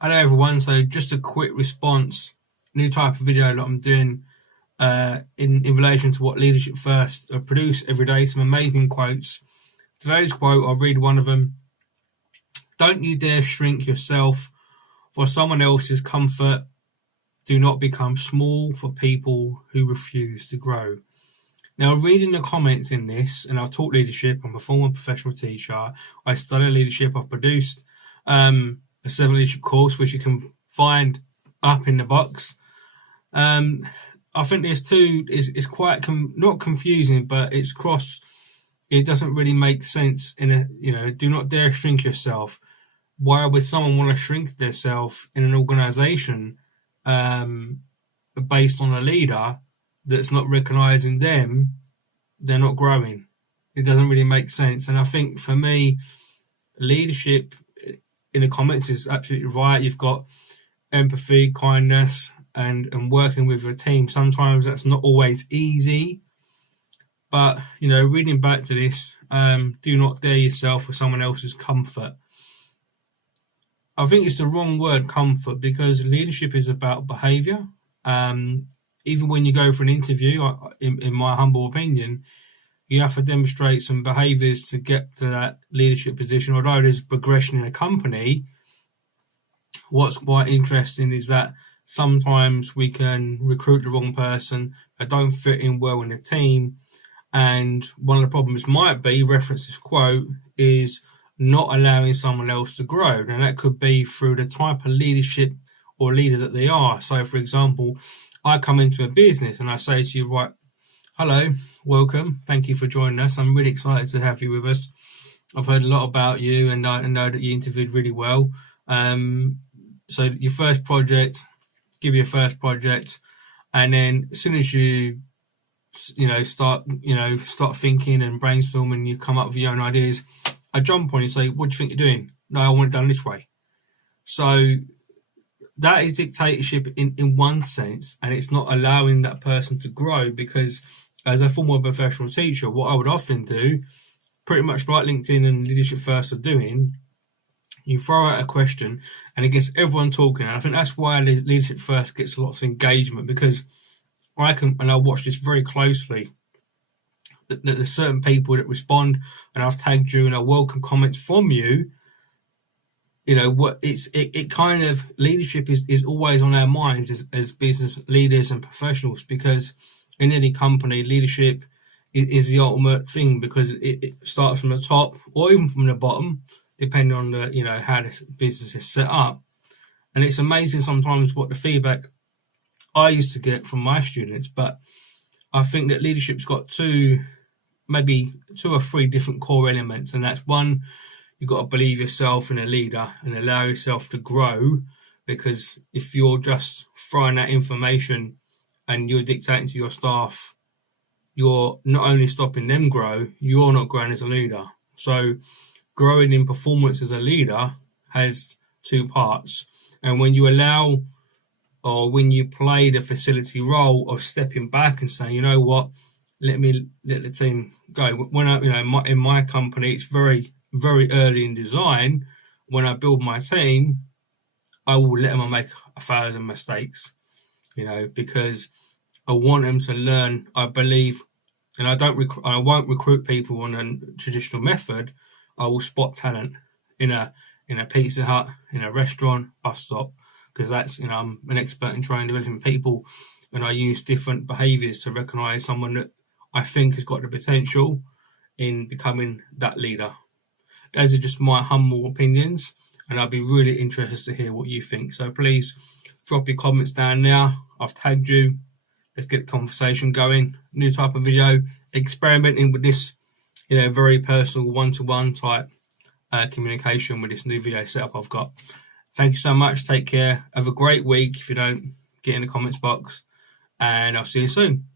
Hello everyone, so just a quick response, new type of video that I'm doing in relation to what Leadership First produce every day, some amazing quotes. Today's quote, I'll read one of them. Don't you dare shrink yourself for someone else's comfort. Do not become small for people who refuse to grow. Now, reading the comments in this, and I've taught leadership, I'm a former professional teacher, I study leadership, I've produced a 7 leadership course, which you can find up in the box. I think there's two, it's quite, not confusing, but it's it doesn't really make sense do not dare shrink yourself. Why would someone want to shrink themselves in an organization based on a leader that's not recognizing them? They're not growing. It doesn't really make sense. And I think for me, leadership in the comments is absolutely right. You've got empathy, kindness, and working with your team. Sometimes that's not always easy. But, reading back to this, do not dare yourself for someone else's comfort. I think it's the wrong word, comfort, because leadership is about behavior. Even when you go for an interview, in my humble opinion, you have to demonstrate some behaviors to get to that leadership position. Although there's progression in a company, what's quite interesting is that sometimes we can recruit the wrong person that don't fit in well in the team. And one of the problems might be, reference this quote, is not allowing someone else to grow. Now, that could be through the type of leadership or leader that they are. So, for example, I come into a business and I say to you, right, hello, welcome, thank you for joining us. I'm really excited to have you with us. I've heard a lot about you and I know that you interviewed really well. So your first project, give you a first project, and then as soon as you start thinking and brainstorming, you come up with your own ideas, I jump on you and say, what do you think you're doing? No, I want it done this way. So that is dictatorship in one sense, and it's not allowing that person to grow, because as a former professional teacher, what I would often do, pretty much like LinkedIn and Leadership First are doing, you throw out a question and it gets everyone talking. And I think that's why Leadership First gets a lot of engagement, because I watch this very closely, that there's certain people that respond, and I've tagged you and I welcome comments from you. It kind of, leadership is always on our minds as business leaders and professionals, because in any company, leadership is the ultimate thing, because it starts from the top or even from the bottom, depending on how this business is set up. And it's amazing sometimes what the feedback I used to get from my students. But I think that leadership's got maybe two or three different core elements, and that's one, you've got to believe yourself in a leader and allow yourself to grow, because if you're just throwing that information and you're dictating to your staff, you're not only stopping them grow, you're not growing as a leader. So growing in performance as a leader has two parts. And when you allow, or when you play the facility role of stepping back and saying, you know what, let the team go. When in my company, it's very, very early in design. When I build my team, I will let them make 1,000 mistakes, because I want them to learn. I believe, and I won't recruit people on a traditional method. I will spot talent in a Pizza Hut, in a restaurant, bus stop, because that's, I'm an expert in training and developing people, and I use different behaviours to recognise someone that I think has got the potential in becoming that leader. Those are just my humble opinions, and I'll be really interested to hear what you think. So please drop your comments down now. I've tagged you. Let's get the conversation going. New type of video, experimenting with this, very personal one-to-one type communication with this new video setup I've got. Thank you so much. Take care. Have a great week. If you don't, get in the comments box, and I'll see you soon.